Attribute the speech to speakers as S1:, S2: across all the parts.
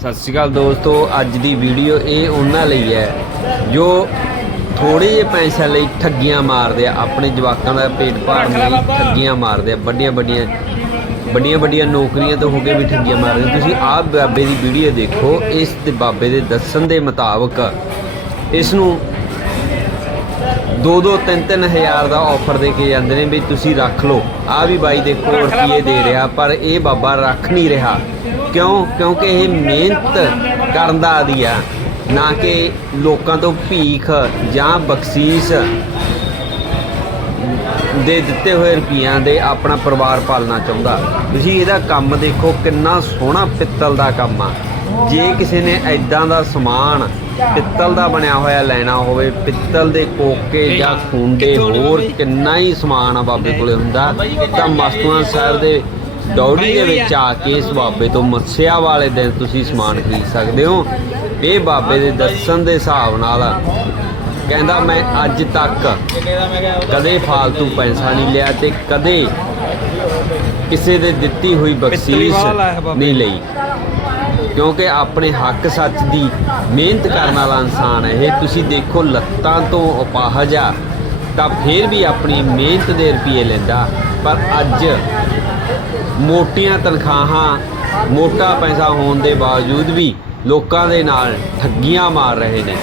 S1: ਸਤਿ ਸ਼੍ਰੀ ਅਕਾਲ ਦੋਸਤੋ, ਅੱਜ ਦੀ ਵੀਡੀਓ ਇਹ ਉਹਨਾਂ ਲਈ ਹੈ, ਜੋ ਥੋੜੇ ਜਿਹੇ ਪੈਸਿਆਂ ਲਈ ਠੱਗੀਆਂ ਮਾਰਦੇ ਆ, ਆਪਣੇ ਜਵਾਕਾਂ ਦਾ ਪੇਟ ਪਾੜਨ ਲਈ ਠੱਗੀਆਂ ਮਾਰਦੇ ਆ, ਵੱਡੀਆਂ ਵੱਡੀਆਂ ਵੱਡੀਆਂ ਵੱਡੀਆਂ ਨੌਕਰੀਆਂ ਤੋਂ ਹੋ ਕੇ ਵੀ ਠੱਗੀਆਂ ਮਾਰਦੇ ਤੁਸੀਂ ਆਪ ਬਾਬੇ ਦੀ ਵੀਡੀਓ ਦੇਖੋ, ਇਸ ਦੇ ਬਾਬੇ ਦੇ ਦੱਸਣ ਦੇ ਮੁਤਾਬਕ, ਇਸ ਨੂੰ ਦੋ ਦੋ ਤਿੰਨ ਤਿੰਨ ਹਜ਼ਾਰ ਦਾ ਆਫਰ ਦੇ ਕੇ ਜਾਂਦੇ ਨੇ ਵੀ ਤੁਸੀਂ ਰੱਖ ਲਓ। ਆ ਵੀ ਬਾਈ ਦੇਖੋ ਰੁਪਏ ਦੇ ਰਿਹਾ ਪਰ ਇਹ ਬਾਬਾ ਰੱਖ ਨਹੀਂ ਰਿਹਾ। ਕਿਉਂ? ਕਿਉਂਕਿ ਇਹ ਮਿਹਨਤ ਕਰਨ ਦਾ ਆਦੀ ਆ। ਨਾ ਕਿ ਲੋਕਾਂ ਤੋਂ ਭੀਖ ਜਾਂ ਬਖਸ਼ੀਸ਼ ਦੇ ਦਿੱਤੇ ਹੋਏ ਰੁਪਈਆਂ ਦੇ ਆਪਣਾ ਪਰਿਵਾਰ ਪਾਲਣਾ ਚਾਹੁੰਦਾ। ਤੁਸੀਂ ਇਹਦਾ ਕੰਮ ਦੇਖੋ ਕਿੰਨਾ ਸੋਹਣਾ ਪਿੱਤਲ ਦਾ ਕੰਮ ਆ। ਜੇ ਕਿਸੇ ਨੇ ਐਦਾਂ ਦਾ ਸਮਾਨ ਪਿੱਤਲ ਦਾ ਬਣਿਆ ਹੋਇਆ ਲੈਣਾ ਹੋਵੇ ਪਿੱਤਲ ਦੇ ਕੋਕੇ ਜਾਂ ਖੁੰਡੇ ਹੋਰ ਕਿੰਨਾ ਹੀ ਸਮਾਨ ਆ ਬਾਬੇ ਕੋਲੇ ਹੁੰਦਾ ਤਾਂ ਮਸਤੂਆਂ ਸਾਹਿਬ ਦੇ ਡੌੜੀ ਦੇ ਵਿੱਚ ਆ ਕੇ ਇਸ ਬਾਬੇ ਤੋਂ ਮੱਸਿਆ ਵਾਲੇ ਦਿਨ ਤੁਸੀਂ ਸਮਾਨ ਖਰੀਦ ਸਕਦੇ ਹੋ। ਇਹ ਬਾਬੇ ਦੇ ਦੱਸਣ ਦੇ ਹਿਸਾਬ ਨਾਲ ਕਹਿੰਦਾ ਮੈਂ ਅੱਜ ਤੱਕ ਕਦੇ ਫਾਲਤੂ ਪੈਸਾ ਨਹੀਂ ਲਿਆ ਤੇ ਕਦੇ ਕਿਸੇ ਦੇ ਦਿੱਤੀ ਹੋਈ ਬਖਸ਼ੀਸ਼ ਨਹੀਂ ਲਈ। ਕਿਉਂਕਿ ਆਪਣੇ ਹੱਕ ਸੱਚ ਦੀ ਮਿਹਨਤ ਕਰਨ ਵਾਲਾ ਇਨਸਾਨ ਹੈ। ਇਹ ਤੁਸੀਂ ਦੇਖੋ, ਲੱਤਾਂ ਤੋਂ ਉਪਾਹਜ ਆ, ਤਾਂ ਫਿਰ ਵੀ ਆਪਣੀ ਮਿਹਨਤ ਦੇ ਰੁਪਏ ਲੈਂਦਾ। ਪਰ ਅੱਜ ਮੋਟੀਆਂ ਤਨਖਾਹਾਂ, ਮੋਟਾ ਪੈਸਾ ਹੋਣ ਦੇ ਬਾਵਜੂਦ ਵੀ ਲੋਕਾਂ ਦੇ ਨਾਲ ਠੱਗੀਆਂ ਮਾਰ ਰਹੇ ਨੇ।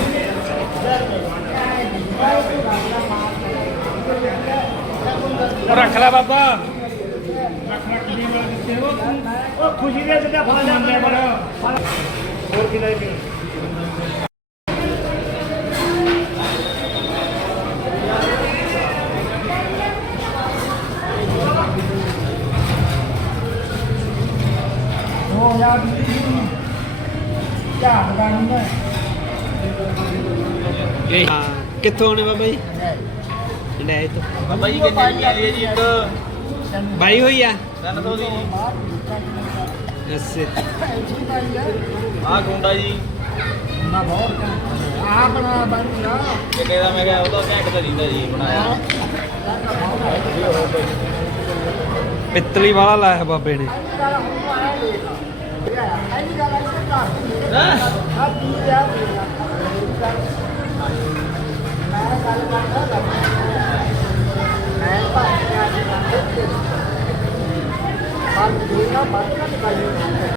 S2: ਰੱਖ ਲੈ ਬਾਬਾ ਰੱਖ ਰੱਖ ਦੀ ਵਾਰ ਦਿੱਤੇ ਉਹ ਉਹ ਖੁਸ਼ੀ ਦੇ ਜਿੱਦਾਂ ਫਲ ਜਾਂਦੇ ਪਰ ਹੋਰ ਕਿਦਾਂ ਹੀ ਹੋ ਯਾਰ ਝਾੜ ਗਾਣੀ ਹੈ
S1: ਇਹ ਕਿੱਥੋਂ ਆਣੇ ਬਾਬਾ ਜੀ? ਲੈ ਤੋਂ
S3: ਬਾਬਾ ਜੀ ਕਿੰਨੇ ਦੀ ਆਈ ਹੈ ਜੀ ਇੱਕ
S1: ਬਾਈ ਹੋਈ ਆ?
S3: ਤਿੰਨ ਦੀ ਜੀ।
S1: ਅੱਛਾ
S3: ਆਹ ਗੁੰਡਾ ਜੀ।
S2: ਨਾ ਬਹੁਤ ਆ ਬਣਾ ਬਣ ਗਿਆ
S3: ਕਿੰਨੇ ਦਾ ਮੈਂ ਕਿਹਾ ਘੈਂਟ ਦਾ ਦਿੰਦਾ ਜੀ ਬਣਾਇਆ।
S1: ਪਿੱਤਲੀ ਵਾਲਾ ਲਾਇਆ ਬਾਬੇ ਨੇ।
S2: ਮੈਂ ਪਰ ਨਾ ਬਾਤ ਨਾ